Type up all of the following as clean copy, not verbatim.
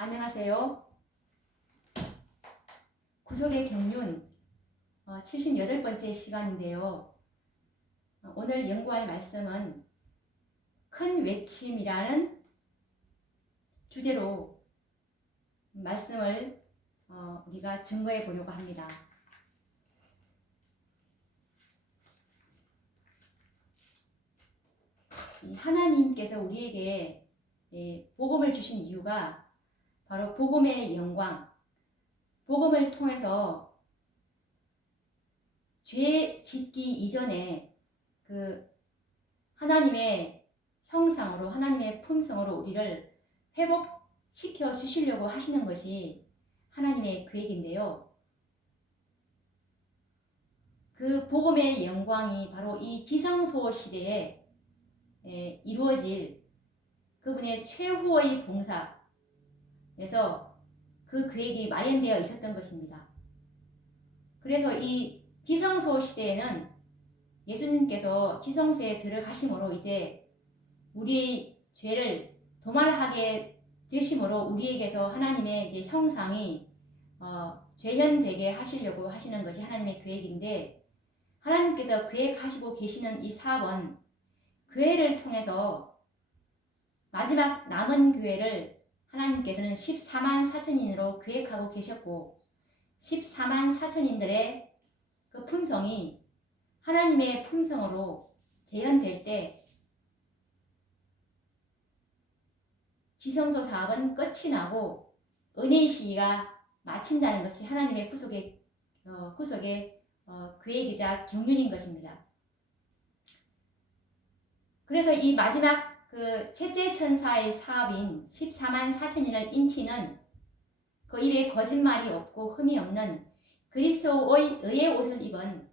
안녕하세요. 구속의 경륜 78번째 시간인데요. 오늘 연구할 말씀은 큰 외침이라는 주제로 말씀을 우리가 증거해 보려고 합니다. 하나님께서 우리에게 복음을 주신 이유가 바로 복음의 영광, 복음을 통해서 죄 짓기 이전에 그 하나님의 형상으로, 하나님의 품성으로 우리를 회복시켜 주시려고 하시는 것이 하나님의 계획인데요. 그 복음의 영광이 바로 이 지성소 시대에 이루어질 그분의 최후의 봉사에서 그 계획이 마련되어 있었던 것입니다. 그래서 이 지성소 시대에는 예수님께서 지성소에 들어가심으로 이제 우리의 죄를 도말하게 되심으로 우리에게서 하나님의 형상이 재현되게 하시려고 하시는 것이 하나님의 계획인데, 하나님께서 계획하시고 계시는 이 사업은 교회를 통해서 마지막 남은 교회를 하나님께서는 14만 4천인으로 계획하고 계셨고, 14만 4천인들의 그 품성이 하나님의 품성으로 재현될 때 지성소 사업은 끝이 나고 은혜의 시기가 마친다는 것이 하나님의 구속의 계획이자 경륜인 것입니다. 그래서 이 마지막 그 셋째 천사의 사업인 14만 4천인을 인치는 그 입에 거짓말이 없고 흠이 없는 그리스도의 의의 옷을 입은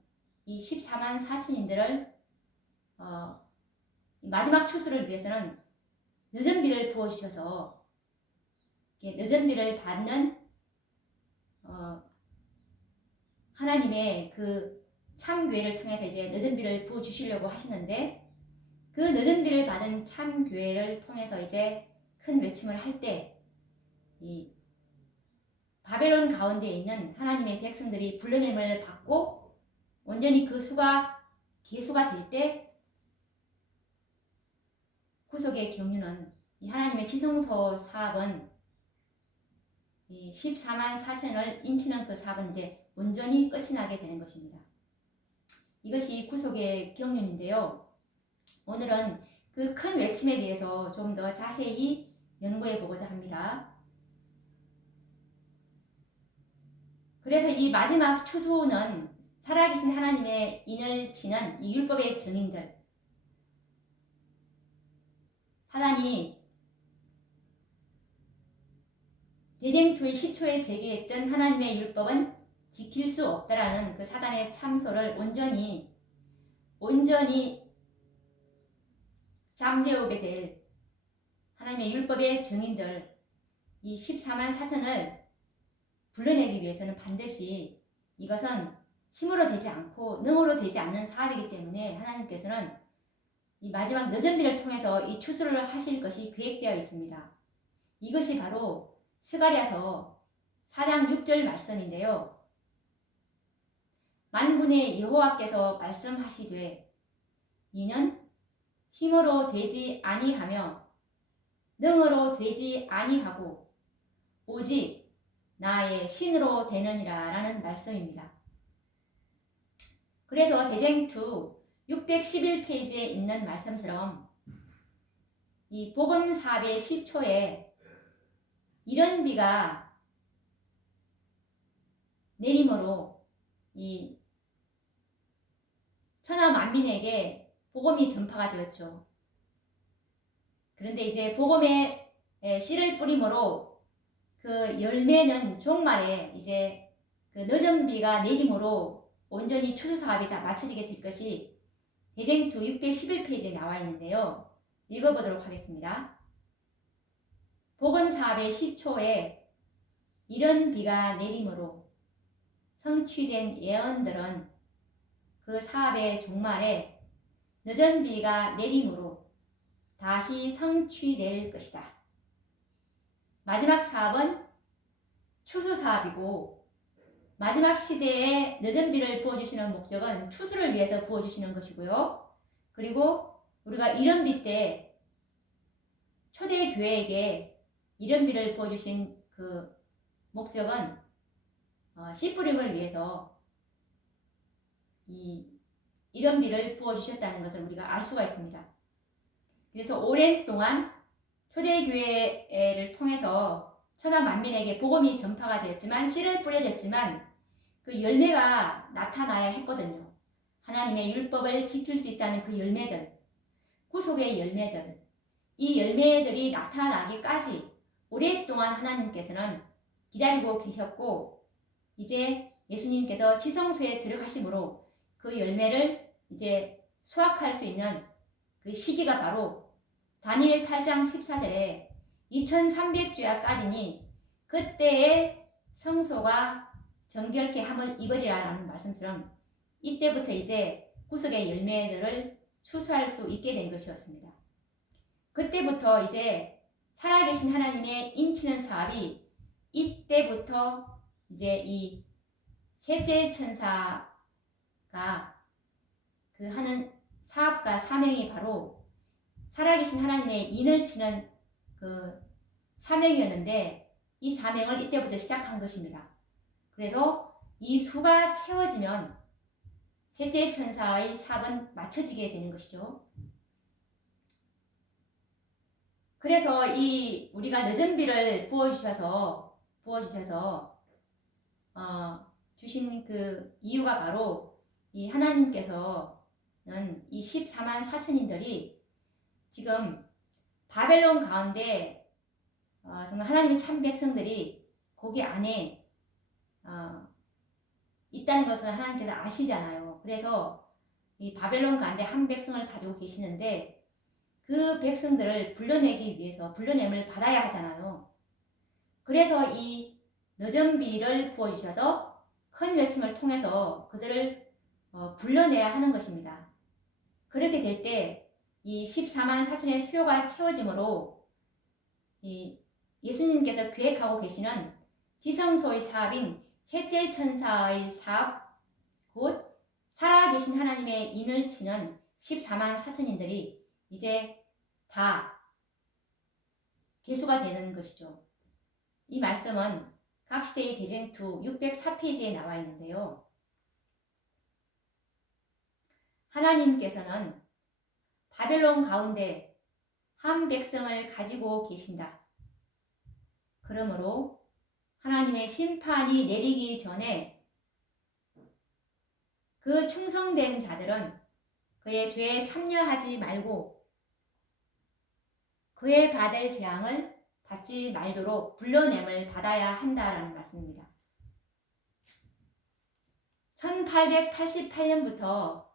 이 14만 4천인들을 마지막 추수를 위해서는 늦은 비를 부어주셔서 늦은 비를 받는 하나님의 그 참교회를 통해서 이제 늦은 비를 부어주시려고 하시는데, 그 늦은 비를 받은 참교회를 통해서 이제 큰 외침을 할 때 이 바벨론 가운데 있는 하나님의 백성들이 불러냄을 받고 온전히 그 수가 계수가 될 때 구속의 경륜은 이 하나님의 지성소 사업은 이 14만 4천을 인치는 그 사업은 이제 온전히 끝이 나게 되는 것입니다. 이것이 구속의 경륜인데요. 오늘은 그 큰 외침에 대해서 좀 더 자세히 연구해 보고자 합니다. 그래서 이 마지막 추수는 살아계신 하나님의 인을 치는 이 율법의 증인들, 사단이 대쟁투의 시초에 제기했던 하나님의 율법은 지킬 수 없다라는 그 사단의 참소를 온전히 잠재우게 될 하나님의 율법의 증인들, 이 14만 4천을 불러내기 위해서는 반드시 이것은 힘으로 되지 않고 능으로 되지 않는 사업이기 때문에 하나님께서는 이 마지막 늦은 비를 통해서 이 추수를 하실 것이 계획되어 있습니다. 이것이 바로 스가랴서 4장 6절 말씀인데요. 만군의 여호와께서 말씀하시되 이는 힘으로 되지 아니하며 능으로 되지 아니하고 오직 나의 신으로 되느니라 라는 말씀입니다. 그래서 대쟁투 611페이지에 있는 말씀처럼 이 복음 사업의 시초에 이런 비가 내림으로 이 천하 만민에게 복음이 전파가 되었죠. 그런데 이제 복음의 씨를 뿌림으로 그 열매는 종말에 이제 그 늦은 비가 내림으로 온전히 추수 사업이 다 마쳐지게 될 것이 대쟁투 611페이지에 나와 있는데요. 읽어보도록 하겠습니다. 복음 사업의 시초에 이런 비가 내림으로 성취된 예언들은 그 사업의 종말에 늦은 비가 내림으로 다시 성취될 것이다. 마지막 사업은 추수 사업이고 마지막 시대에 늦은 비를 부어주시는 목적은 추수를 위해서 부어주시는 것이고요. 그리고 우리가 이른비 때 초대교회에게 이른비를 부어주신 그 목적은 씨 뿌림을 위해서 이 이른비를 부어주셨다는 것을 우리가 알 수가 있습니다. 그래서 오랜 동안 초대교회를 통해서 천하 만민에게 복음이 전파가 되었지만 씨를 뿌려졌지만 그 열매가 나타나야 했거든요. 하나님의 율법을 지킬 수 있다는 그 열매들, 구속의 열매들, 이 열매들이 나타나기까지 오랫동안 하나님께서는 기다리고 계셨고 이제 예수님께서 지성소에 들어가심으로 그 열매를 이제 수확할 수 있는 그 시기가 바로 다니엘 8장 14절에 2300주야까지니 그때의 성소가 정결케 함을 입으리라는 말씀처럼 이때부터 이제 구속의 열매들을 추수할 수 있게 된 것이었습니다. 그때부터 이제 살아계신 하나님의 인치는 사업이 이때부터 이제 이 셋째 천사가 그 하는 사업과 사명이 바로 살아계신 하나님의 인을 치는 그 사명이었는데 이 사명을 이때부터 시작한 것입니다. 그래서 이 수가 채워지면 셋째 천사의 사업은 맞춰지게 되는 것이죠. 그래서 이 우리가 늦은 비를 부어주셔서 주신 그 이유가 바로 이 하나님께서는 이 14만 4천인들이 지금 바벨론 가운데 정말 하나님의 참 백성들이 거기 안에 있다는 것을 하나님께서 아시잖아요. 그래서 이 바벨론 가운데 한 백성을 가지고 계시는데 그 백성들을 불러내기 위해서 불러냄을 받아야 하잖아요. 그래서 이 늦은 비를 부어주셔서 큰 외침을 통해서 그들을 불러내야 하는 것입니다. 그렇게 될 때 이 14만 4천의 수요가 채워지므로 이 예수님께서 계획하고 계시는 지성소의 사업인 셋째 천사의 사업, 곧 살아계신 하나님의 인을 치는 14만 4천인들이 이제 다 개수가 되는 것이죠. 이 말씀은 각시대의 대쟁투 604페이지에 나와 있는데요. 하나님께서는 바벨론 가운데 한 백성을 가지고 계신다. 그러므로 하나님의 심판이 내리기 전에 그 충성된 자들은 그의 죄에 참여하지 말고 그의 받을 재앙을 받지 말도록 불러냄을 받아야 한다라는 말씀입니다. 1888년부터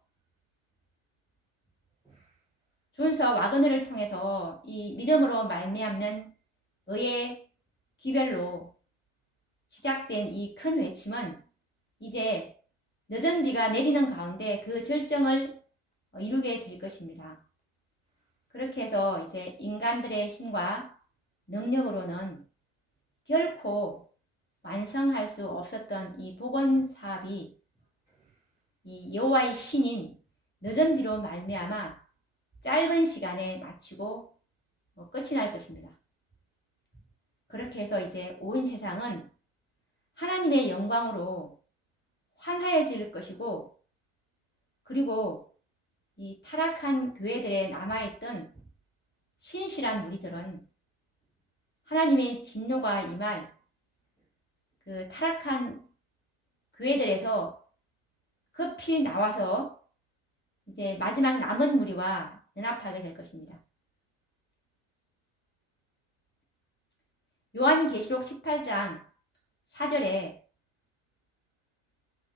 존스와 와그너를 통해서 이 믿음으로 말미암는 의의 기별로 시작된 이 큰 외침은 이제 늦은 비가 내리는 가운데 그 절정을 이루게 될 것입니다. 그렇게 해서 이제 인간들의 힘과 능력으로는 결코 완성할 수 없었던 이 복원 사업이 이 여호와의 신인 늦은 비로 말미암아 짧은 시간에 마치고 끝이 날 것입니다. 그렇게 해서 이제 온 세상은 하나님의 영광으로 환하여질 것이고 그리고 이 타락한 교회들에 남아있던 신실한 무리들은 하나님의 진노가 임할 그 타락한 교회들에서 급히 나와서 이제 마지막 남은 무리와 연합하게 될 것입니다. 요한계시록 18장 4절에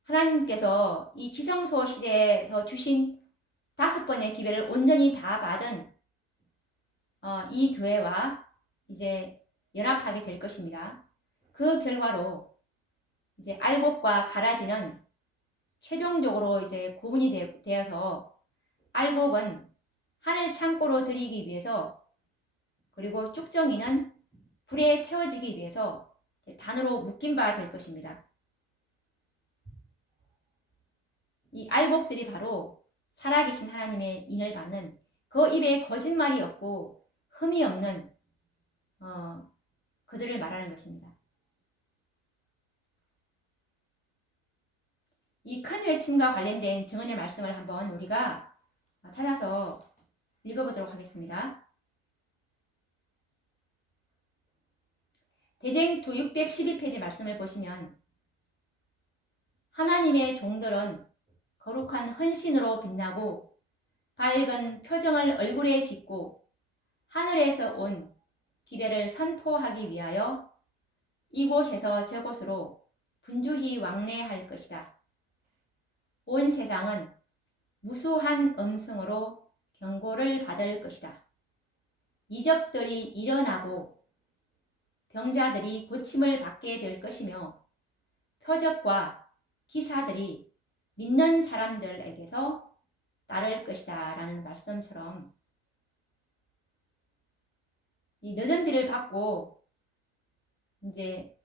하나님께서 이 지성소 시대에서 주신 5번의 기회를 온전히 다 받은 이 교회와 이제 연합하게 될 것입니다. 그 결과로 이제 알곡과 가라지는 최종적으로 이제 구분이 되어서 알곡은 하늘 창고로 들이기 위해서 그리고 쭉정이는 불에 태워지기 위해서 단으로 묶인 바 될 것입니다. 이 알곡들이 바로 살아계신 하나님의 인을 받는 그 입에 거짓말이 없고 흠이 없는 그들을 말하는 것입니다. 이 큰 외침과 관련된 증언의 말씀을 한번 우리가 찾아서 읽어보도록 하겠습니다. 대쟁투 612페이지 말씀을 보시면 하나님의 종들은 거룩한 헌신으로 빛나고 밝은 표정을 얼굴에 짓고 하늘에서 온 기별을 선포하기 위하여 이곳에서 저곳으로 분주히 왕래할 것이다. 온 세상은 무수한 음성으로 경고를 받을 것이다. 이적들이 일어나고 병자들이 고침을 받게 될 것이며 표적과 기사들이 믿는 사람들에게서 따를 것이다 라는 말씀처럼 이 늦은 비를 받고 이제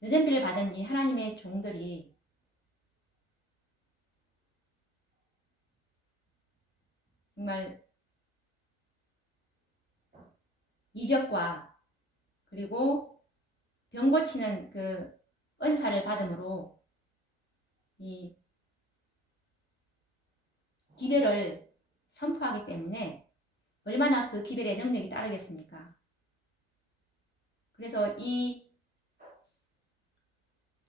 늦은 비를 받은 이 하나님의 종들이 정말 이적과 그리고 병 고치는 그 은사를 받음으로 이 기별을 선포하기 때문에 얼마나 그 기별의 능력이 따르겠습니까? 그래서 이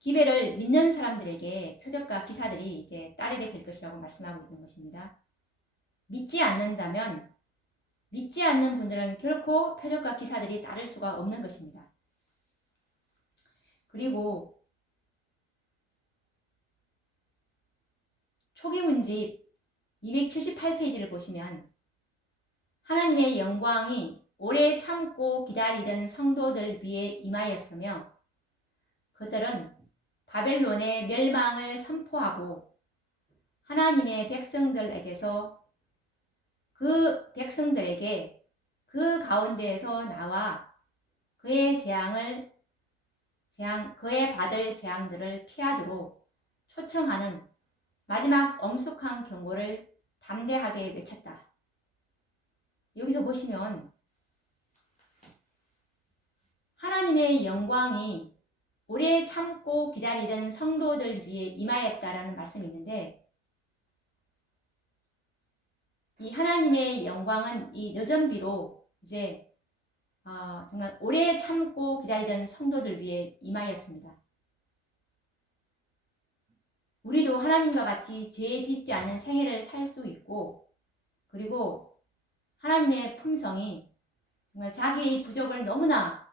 기별을 믿는 사람들에게 표적과 기사들이 이제 따르게 될 것이라고 말씀하고 있는 것입니다. 믿지 않는다면 믿지 않는 분들은 결코 표적과 기사들이 따를 수가 없는 것입니다. 그리고 초기문집 278페이지를 보시면 하나님의 영광이 오래 참고 기다리던 성도들 위에 임하였으며 그들은 바벨론의 멸망을 선포하고 하나님의 백성들에게서 그 백성들에게 그 가운데에서 나와 그의 그의 받을 재앙들을 피하도록 초청하는 마지막 엄숙한 경고를 담대하게 외쳤다. 여기서 보시면 하나님의 영광이 오래 참고 기다리던 성도들 위에 임하였다라는 말씀이 있는데 이 하나님의 영광은 이 늦은 비로 이제 정말 오래 참고 기다리던 성도들 위에 임하였습니다. 우리도 하나님과 같이 죄 짓지 않은 생애를 살 수 있고 그리고 하나님의 품성이 정말 자기의 부족을 너무나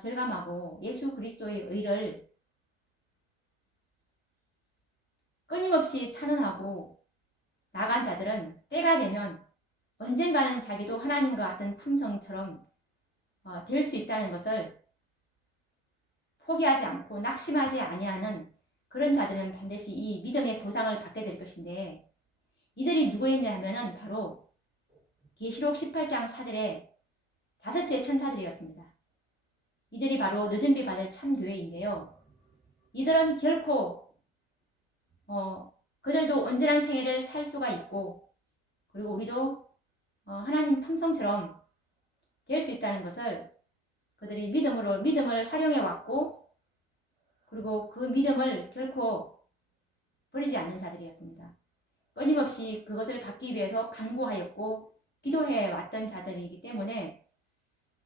절감하고 예수 그리스도의 의를 끊임없이 탄원하고 나간 자들은 때가 되면 언젠가는 자기도 하나님과 같은 품성처럼 될 수 있다는 것을 포기하지 않고 낙심하지 아니하는 그런 자들은 반드시 이 믿음의 보상을 받게 될 것인데 이들이 누구였냐 하면은 바로 계시록 18장 4절의 다섯째 천사들이었습니다. 이들이 바로 늦은 비 받을 참교회인데요. 이들은 결코 그들도 온전한 생애를 살 수가 있고 그리고 우리도 하나님 품성처럼 될 수 있다는 것을 그들이 믿음을 활용해 왔고 그리고 그 믿음을 결코 버리지 않는 자들이었습니다. 끊임없이 그것을 받기 위해서 간구하였고 기도해 왔던 자들이기 때문에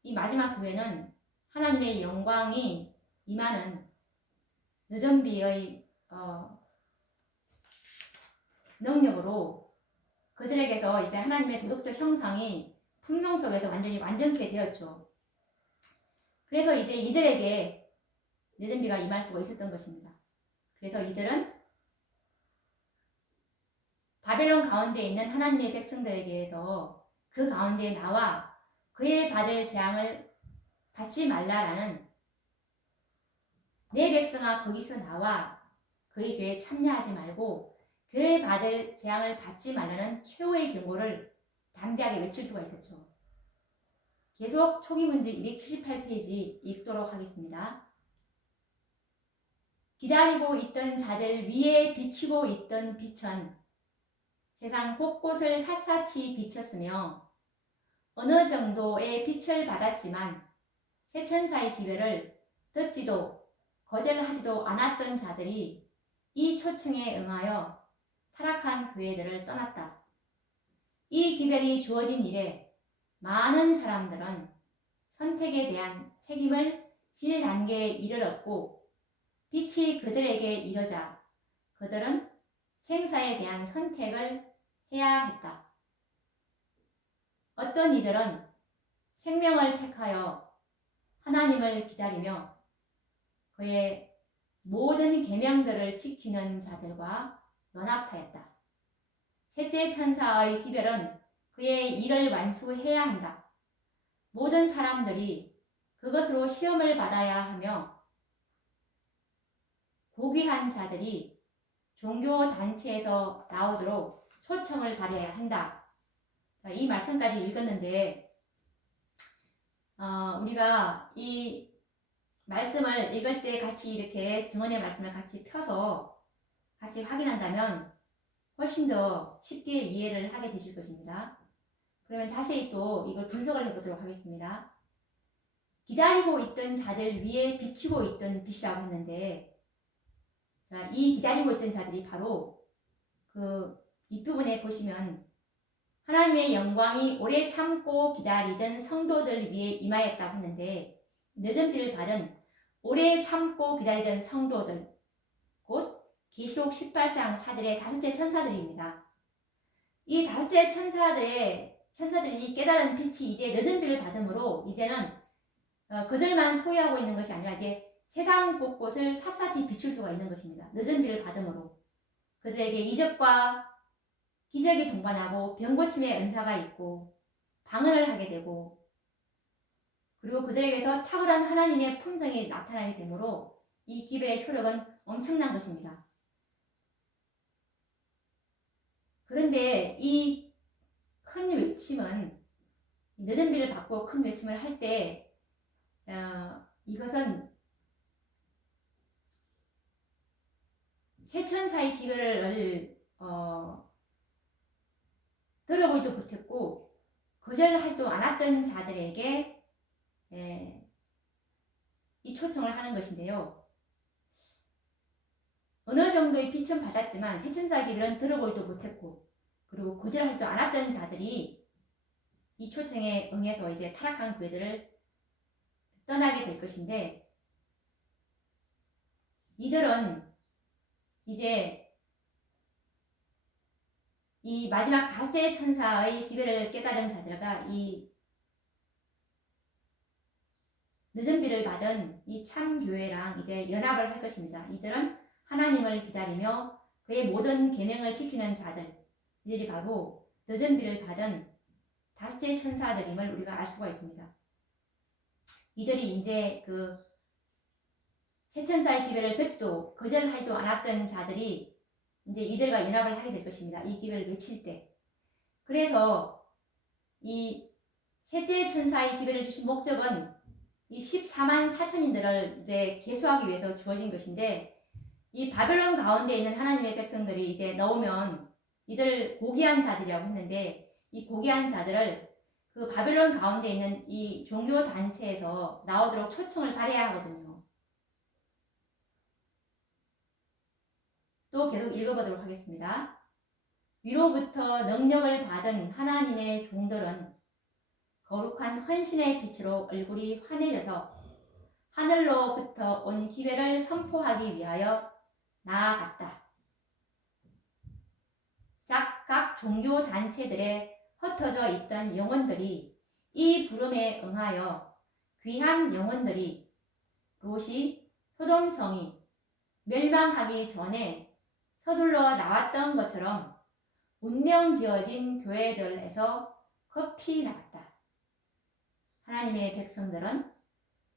이 마지막 교회는 하나님의 영광이 임하는 늦은 비의 능력으로 그들에게서 이제 하나님의 도덕적 형상이 풍성 속에서 완전히 완전케 되었죠. 그래서 이제 이들에게 늦은 비가 임할 수가 있었던 것입니다. 그래서 이들은 바벨론 가운데 있는 하나님의 백성들에게서 그 가운데 나와 그의 받을 재앙을 받지 말라라는 내 백성아 거기서 나와 그의 죄에 참여하지 말고 그의 받을 재앙을 받지 말라는 최후의 경고를 담대하게 외칠 수가 있었죠. 계속 초기 문제 278페이지 읽도록 하겠습니다. 기다리고 있던 자들 위에 비치고 있던 빛은 세상 곳곳을 샅샅이 비쳤으며 어느 정도의 빛을 받았지만 세천사의 기회를 듣지도 거절하지도 않았던 자들이 이 초청에 응하여 타락한 교회들을 떠났다. 이 기별이 주어진 일에 많은 사람들은 선택에 대한 책임을 질 단계에 이르렀고 빛이 그들에게 이르자 그들은 생사에 대한 선택을 해야 했다. 어떤 이들은 생명을 택하여 하나님을 기다리며 그의 모든 계명들을 지키는 자들과 연합하였다. 셋째 천사의 기별은 그의 일을 완수해야 한다. 모든 사람들이 그것으로 시험을 받아야 하며 고귀한 자들이 종교 단체에서 나오도록 초청을 받아야 한다. 자, 이 말씀까지 읽었는데 우리가 이 말씀을 읽을 때 같이 이렇게 증언의 말씀을 같이 펴서 같이 확인한다면 훨씬 더 쉽게 이해를 하게 되실 것입니다. 그러면 자세히 또 이걸 분석을 해보도록 하겠습니다. 기다리고 있던 자들 위에 비치고 있던 빛이라고 했는데, 자, 이 기다리고 있던 자들이 바로 그 뒷부분에 보시면 하나님의 영광이 오래 참고 기다리던 성도들 위에 임하였다고 했는데, 늦은 비를 받은 오래 참고 기다리던 성도들, 곧 계시록 18장 4절의 다섯째 천사들입니다. 이 다섯째 천사들이 깨달은 빛이 이제 늦은 비를 받음으로 이제는 그들만 소유하고 있는 것이 아니라 이제 세상 곳곳을 샅샅이 비출 수가 있는 것입니다. 늦은 비를 받음으로 그들에게 이적과 기적이 동반하고 병고침의 은사가 있고 방언을 하게 되고 그리고 그들에게서 탁월한 하나님의 품성이 나타나게 되므로 이 기별의 효력은 엄청난 것입니다. 그런데 이 큰 외침은 늦은 비를 받고 큰 외침을 할 때 이것은 세천사의 기별을 들어보지도 못했고 거절하지도 않았던 자들에게 이 초청을 하는 것인데요. 어느 정도의 빛은 받았지만 세천사의 기별은 들어보지도 못했고 그리고 거절하지도 않았던 자들이 이 초청에 응해서 이제 타락한 교회들을 떠나게 될 것인데 이들은 이제 이 마지막 다섯째 천사의 기별을 깨달은 자들과 이 늦은 비를 받은 이 참교회랑 이제 연합을 할 것입니다. 이들은 하나님을 기다리며 그의 모든 계명을 지키는 자들, 이들이 바로 늦은 비를 받은 다섯째 천사들임을 우리가 알 수가 있습니다. 이들이 이제 그 세천사의 기별을 듣지도 거절하지도 않았던 자들이 이제 이들과 연합을 하게 될 것입니다. 이 기별을 외칠 때. 그래서 이 셋째 천사의 기별을 주신 목적은 이 14만 4천인들을 이제 계수하기 위해서 주어진 것인데 이 바벨론 가운데 있는 하나님의 백성들이 이제 나오면 이들 고귀한 자들이라고 했는데 이 고귀한 자들을 그 바벨론 가운데 있는 이 종교 단체에서 나오도록 초청을 받아야 하거든요. 또 계속 읽어보도록 하겠습니다. 위로부터 능력을 받은 하나님의 종들은 거룩한 헌신의 빛으로 얼굴이 환해져서 하늘로부터 온 기회를 선포하기 위하여 나아갔다. 각 종교 단체들에 흩어져 있던 영혼들이 이 부름에 응하여 귀한 영혼들이 롯이 소돔성이 멸망하기 전에 서둘러 나왔던 것처럼 운명지어진 교회들에서 급히 나왔다. 하나님의 백성들은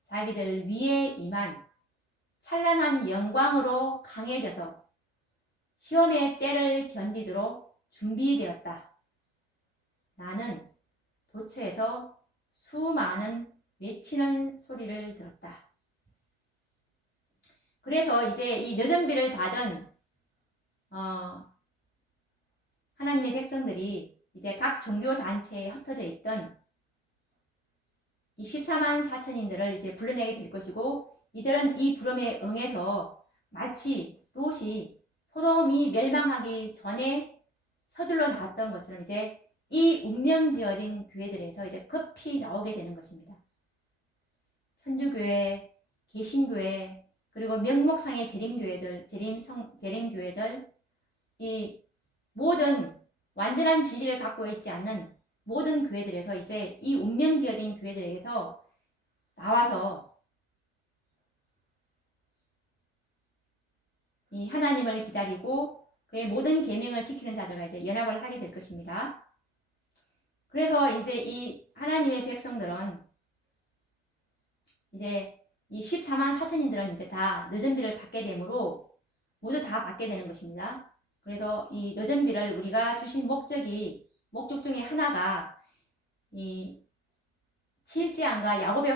자기들 위에 임한 찬란한 영광으로 강해져서 시험의 때를 견디도록 준비되었다. 나는 도처에서 수많은 외치는 소리를 들었다. 그래서 이제 이 늦은비를 받은 하나님의 백성들이 이제 각 종교 단체에 흩어져 있던 이 14만 4천인들을 이제 불러내게 될 것이고, 이들은 이 부름에 응해서 마치 롯이 소돔이 멸망하기 전에 서둘러 나왔던 것처럼 이제 이 운명 지어진 교회들에서 이제 급히 나오게 되는 것입니다. 천주교회, 개신교회, 그리고 명목상의 재림교회들, 재림교회들, 이 모든 완전한 진리를 갖고 있지 않는 모든 교회들에서 이제 이 운명 지어진 교회들에서 나와서 이 하나님을 기다리고 그의 모든 계명을 지키는 자들과 이제 연합을 하게 될 것입니다. 그래서 이제 이 하나님의 백성들은 이제 이 14만 4천인들은 이제 다 늦은비를 받게 되므로 모두 다 받게 되는 것입니다. 그래서 이 늦은비를 우리가 주신 목적 중에 하나가 이 칠지암과 야곱의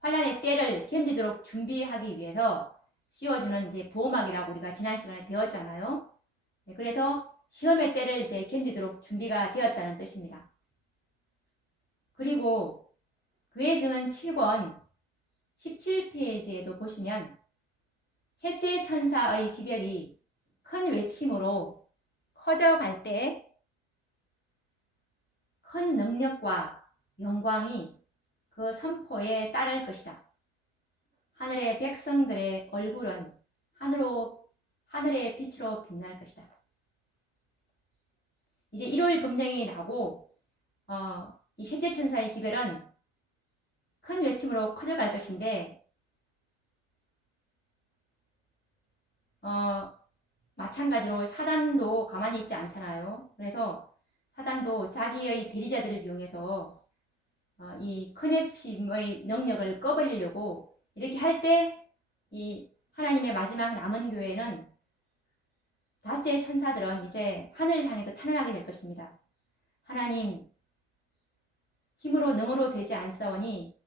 환란의 때를 견디도록 준비하기 위해서 씌워주는 이제 보호막이라고 우리가 지난 시간에 배웠잖아요. 그래서 시험의 때를 이제 견디도록 준비가 되었다는 뜻입니다. 그리고 그의 증언 7권 17페이지에도 보시면 셋째 천사의 기별이 큰 외침으로 커져갈 때 큰 능력과 영광이 그 선포에 따를 것이다. 하늘의 백성들의 얼굴은 하늘의 빛으로 빛날 것이다. 이제 1월 금령이 나고 이 셋째 천사의 기별은 큰 외침으로 커져갈 것인데 마찬가지로 사단도 가만히 있지 않잖아요. 그래서 사단도 자기의 대리자들을 이용해서 이 큰 외침의 능력을 꺼버리려고 이렇게 할 때 이 하나님의 마지막 남은 교회는 다섯째 천사들은 이제 하늘을 향해서 탄원하게 될 것입니다. 하나님, 힘으로 능으로 되지 않사오니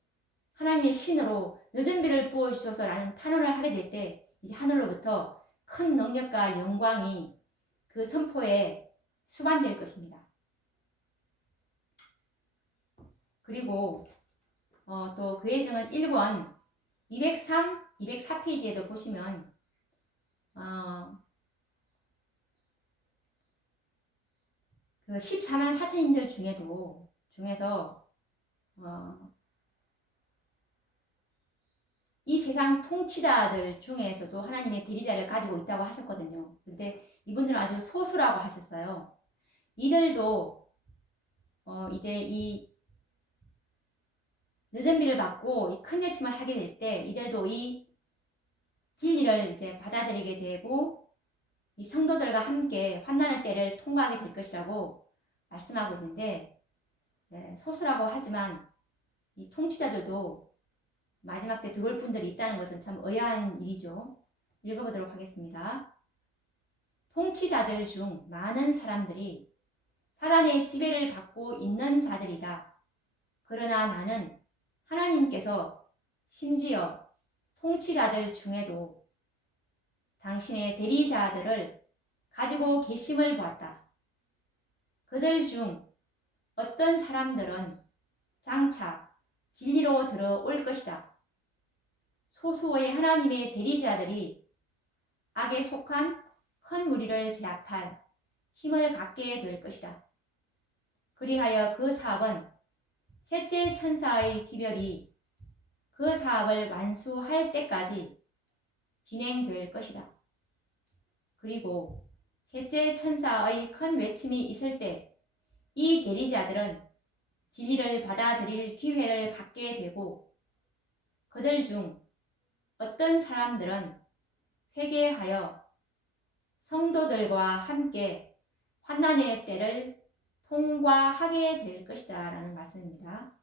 하나님의 신으로 늦은 비를 부어주셔서라는 탄원을 하게 될 때 이제 하늘로부터 큰 능력과 영광이 그 선포에 수반될 것입니다. 그리고 또 그의 증언 1권 203, 204페이지에도 보시면 그 14만 4천인들 중에서 이 세상 통치자들 중에서도 하나님의 대리자를 가지고 있다고 하셨거든요. 근데 이분들은 아주 소수라고 하셨어요. 이들도 이제 이 늦은 비를 받고 큰 외침을 하게 될 때 이들도 이 진리를 이제 받아들이게 되고 이 성도들과 함께 환난의 때를 통과하게 될 것이라고 말씀하고 있는데, 소수라고 하지만 이 통치자들도 마지막 때 들어올 분들이 있다는 것은 참 의아한 일이죠. 읽어보도록 하겠습니다. 통치자들 중 많은 사람들이 사단의 지배를 받고 있는 자들이다. 그러나 나는 하나님께서 심지어 통치자들 중에도 당신의 대리자들을 가지고 계심을 보았다. 그들 중 어떤 사람들은 장차 진리로 들어올 것이다. 소수의 하나님의 대리자들이 악에 속한 큰 무리를 제압할 힘을 갖게 될 것이다. 그리하여 그 사업은 셋째 천사의 기별이 그 사업을 완수할 때까지 진행될 것이다. 그리고 셋째 천사의 큰 외침이 있을 때 이 대리자들은 진리를 받아들일 기회를 갖게 되고, 그들 중 어떤 사람들은 회개하여 성도들과 함께 환난의 때를 통과하게 될 것이다 라는 말씀입니다.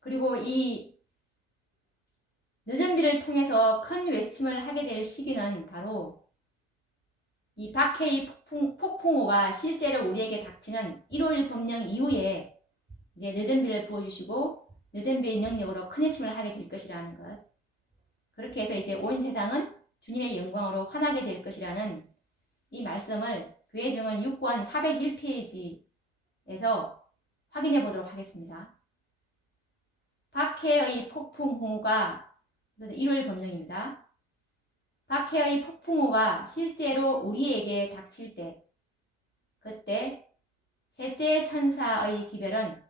그리고 이 통해서 큰 외침을 하게 될 시기는 바로 이 박해의 폭풍우가 실제로 우리에게 닥치는 1월 법령 이후에 이제 늦은 비를 부어주시고 늦은 비의 능력으로 큰 외침을 하게 될 것이라는 것. 그렇게 해서 이제 온 세상은 주님의 영광으로 환하게 될 것이라는 이 말씀을 교회 증언 6권 401페이지에서 확인해 보도록 하겠습니다. 박해의 폭풍우가 1월 법령입니다. 박해의 폭풍우가 실제로 우리에게 닥칠 때 그때 셋째 천사의 기별은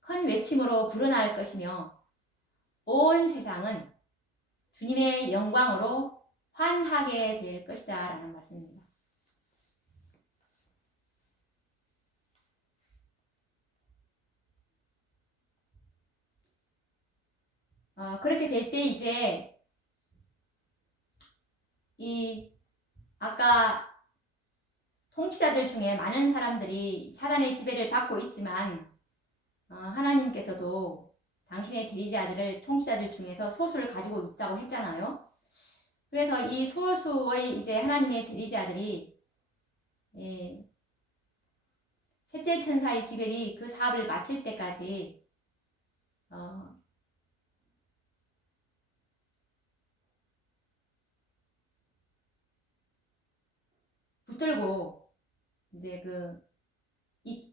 큰 외침으로 불어날 것이며 온 세상은 주님의 영광으로 환하게 될 것이다 라는 말씀입니다. 그렇게 될 때 이제 이 아까 통치자들 중에 많은 사람들이 사단의 지배를 받고 있지만 하나님께서도 당신의 대리자들을 통치자들 중에서 소수를 가지고 있다고 했잖아요. 그래서 이 소수의 이제 하나님의 대리자들이 셋째 천사의 기별이 그 사업을 마칠 때까지 붙들고 이제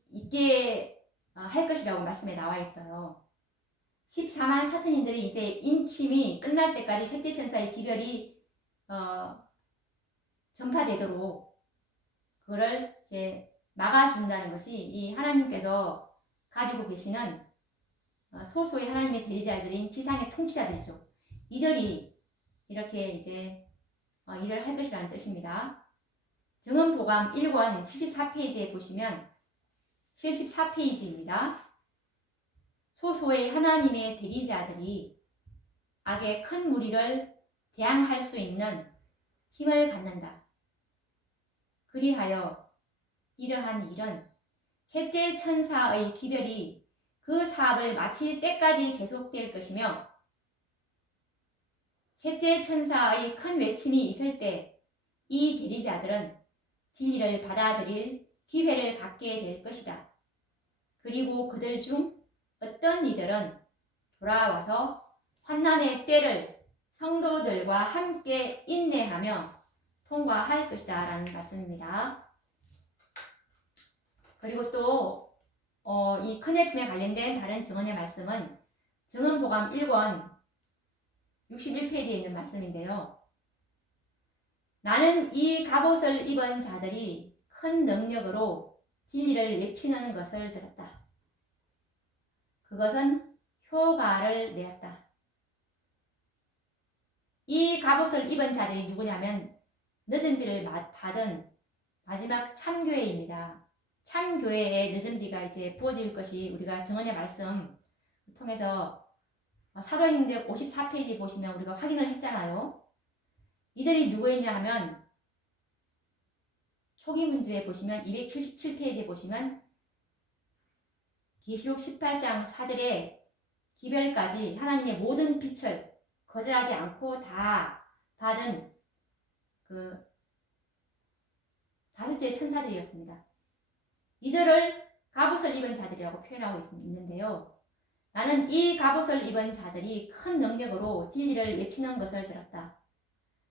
있게 할 것이라고 말씀에 나와 있어요. 14만 4천인들이 이제 인침이 끝날 때까지 셋째 천사의 기별이 전파되도록 그거를 이제 막아준다는 것이 이 하나님께서 가지고 계시는 소수의 하나님의 대리자들인 지상의 통치자들이죠. 이들이 이렇게 이제 일을 할 것이라는 뜻입니다. 증언보감 1권 74페이지에 보시면 74페이지입니다. 소수의 하나님의 대리자들이 악의 큰 무리를 대항할 수 있는 힘을 갖는다. 그리하여 이러한 일은 셋째 천사의 기별이 그 사업을 마칠 때까지 계속될 것이며 셋째 천사의 큰 외침이 있을 때 이 대리자들은 진리를 받아들일 기회를 갖게 될 것이다. 그리고 그들 중 어떤 이들은 돌아와서 환난의 때를 성도들과 함께 인내하며 통과할 것이다 라는 말씀입니다. 그리고 또 이 큰 외침에 관련된 다른 증언의 말씀은 증언보감 1권 61페이지에 있는 말씀인데요. 나는 이 갑옷을 입은 자들이 큰 능력으로 진리를 외치는 것을 들었다. 그것은 효과를 내었다. 이 갑옷을 입은 자들이 누구냐면 늦은 비를 받은 마지막 참교회입니다. 참교회에 늦은 비가 이제 부어질 것이 우리가 증언의 말씀 통해서 사도행전 54페이지 보시면 우리가 확인을 했잖아요. 이들이 누구였냐 하면 초기 문제에 보시면 277페이지에 보시면 계시록 18장 4절에 기별까지 하나님의 모든 빛을 거절하지 않고 다 받은 그 다섯째 천사들이었습니다. 이들을 갑옷을 입은 자들이라고 표현하고 있는데요. 나는 이 갑옷을 입은 자들이 큰 능력으로 진리를 외치는 것을 들었다.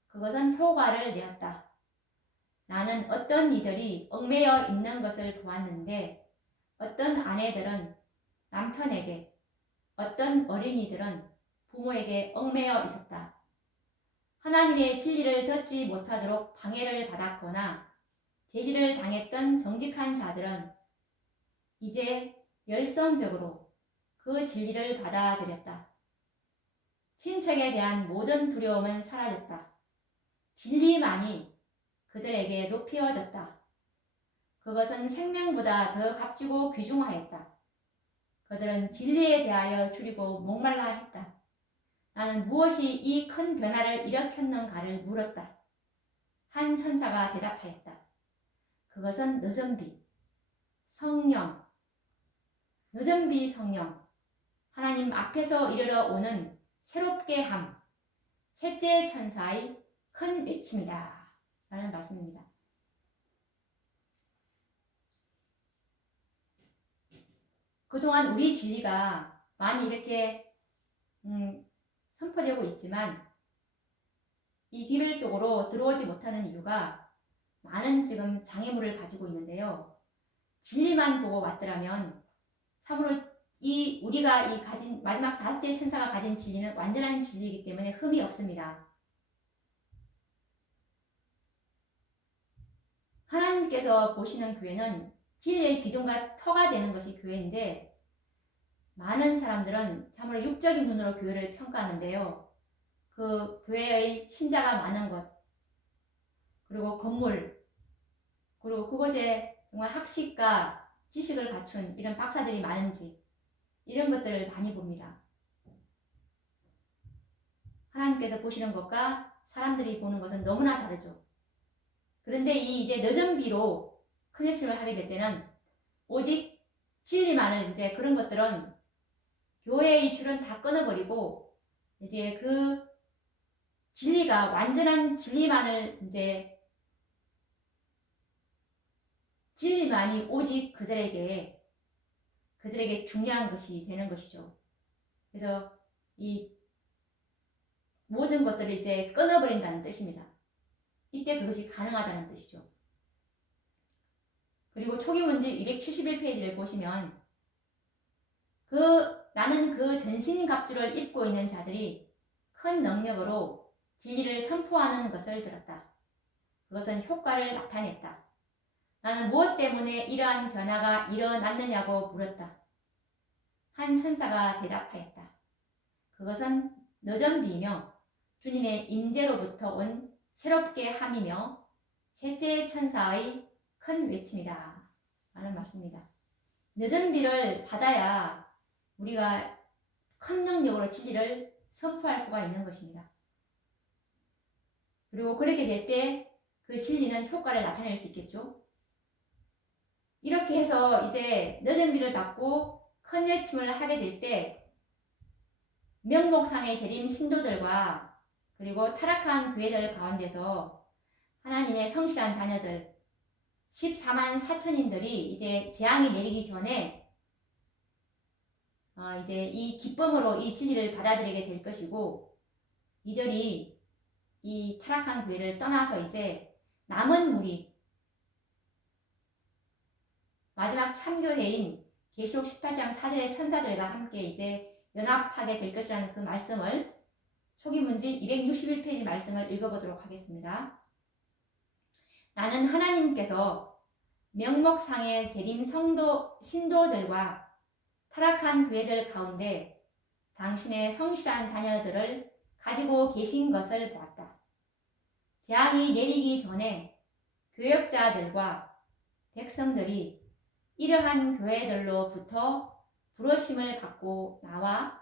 그것은 효과를 내었다. 나는 어떤 이들이 얽매여 있는 것을 보았는데 어떤 아내들은 남편에게, 어떤 어린이들은 부모에게 얽매여 있었다. 하나님의 진리를 듣지 못하도록 방해를 받았거나 제지를 당했던 정직한 자들은 이제 열성적으로 그 진리를 받아들였다. 친척에 대한 모든 두려움은 사라졌다. 진리만이 그들에게 높여졌다. 그것은 생명보다 더 값지고 귀중하였다. 그들은 진리에 대하여 줄이고 목말라 했다. 나는 무엇이 이 큰 변화를 일으켰는가를 물었다. 한 천사가 대답하였다. 그것은 늦은 비, 성령, 늦은 비 성령, 하나님 앞에서 이르러 오는 새롭게 함, 셋째 천사의 큰 외침이다 라는 말씀입니다. 그동안 우리 진리가 많이 이렇게 선포되고 있지만 이 기별 속으로 들어오지 못하는 이유가 많은 지금 장애물을 가지고 있는데요. 진리만 보고 왔더라면 참으로 우리가 가진 마지막 다섯째 천사가 가진 진리는 완전한 진리이기 때문에 흠이 없습니다. 하나님께서 보시는 교회는 진리의 기둥과 터가 되는 것이 교회인데 많은 사람들은 참으로 육적인 눈으로 교회를 평가하는데요. 그 교회의 신자가 많은 것, 그리고 건물, 그리고 그곳에 정말 학식과 지식을 갖춘 이런 박사들이 많은지 이런 것들을 많이 봅니다. 하나님께서 보시는 것과 사람들이 보는 것은 너무나 다르죠. 그런데 이제 늦은 비로 큰 외침을 하게 될 때는 오직 진리만을 이제 그런 것들은 교회의 줄은 다 끊어버리고 이제 그 진리가 완전한 진리만을 이제 진리만이 오직 그들에게 중요한 것이 되는 것이죠. 그래서 이 모든 것들을 이제 끊어버린다는 뜻입니다. 이때 그것이 가능하다는 뜻이죠. 그리고 초기 문제 271페이지를 보시면 나는 그 전신갑주를 입고 있는 자들이 큰 능력으로 진리를 선포하는 것을 들었다. 그것은 효과를 나타냈다. 나는 무엇 때문에 이러한 변화가 일어났느냐고 물었다. 한 천사가 대답하였다. 그것은 늦은 비이며 주님의 임재로부터 온 새롭게 함이며 셋째 천사의 큰 외침이다 라는 말씀입니다. 늦은 비를 받아야 우리가 큰 능력으로 진리를 선포할 수가 있는 것입니다. 그리고 그렇게 될 때 그 진리는 효과를 나타낼 수 있겠죠. 이렇게 해서 이제 늦은 비를 받고 큰 외침을 하게 될 때 명목상의 재림 신도들과 그리고 타락한 교회들 가운데서 하나님의 성실한 자녀들 14만 4천인들이 이제 재앙이 내리기 전에 이제 이 기쁨으로 이 진리를 받아들이게 될 것이고 이들이 이 타락한 교회를 떠나서 이제 남은 무리 마지막 참교회인 계시록 18장 4절의 천사들과 함께 이제 연합하게 될 것이라는 그 말씀을 초기 문지 261페이지 말씀을 읽어보도록 하겠습니다. 나는 하나님께서 명목상의 재림 신도들과 타락한 교회들 가운데 당신의 성실한 자녀들을 가지고 계신 것을 보았다. 재앙이 내리기 전에 교역자들과 백성들이 이러한 교회들로부터 부르심을 받고 나와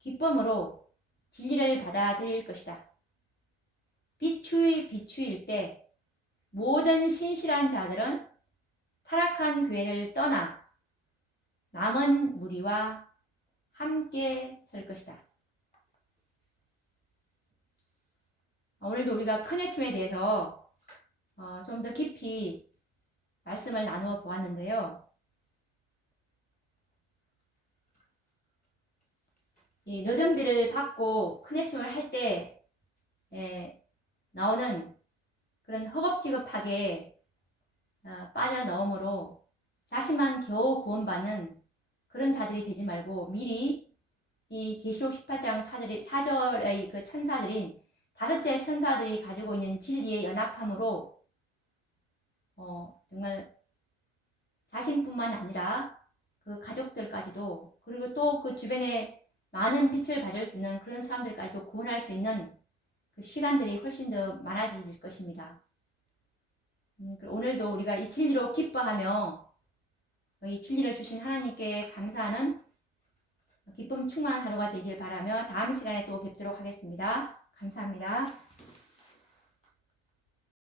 기쁨으로 진리를 받아들일 것이다. 비추일 때 모든 신실한 자들은 타락한 교회를 떠나 남은 무리와 함께 설 것이다. 오늘도 우리가 큰 외침에 대해서 좀 더 깊이 말씀을 나누어 보았는데요. 이 늦은 비를 받고 큰 외침을 할 때 나오는 그런 허겁지겁하게 빠져나옴으로 자신만 겨우 구원받는 그런 자들이 되지 말고 미리 이 계시록 18장 4절의 그 천사들인 다섯째 천사들이 가지고 있는 진리의 연합함으로 정말 자신뿐만 아니라 그 가족들까지도 그리고 또 그 주변에 많은 빛을 받을 수 있는 그런 사람들까지도 구원할 수 있는 그 시간들이 훨씬 더 많아질 것입니다. 오늘도 우리가 이 진리로 기뻐하며 이 진리를 주신 하나님께 감사하는 기쁨 충만한 하루가 되길 바라며 다음 시간에 또 뵙도록 하겠습니다. 감사합니다.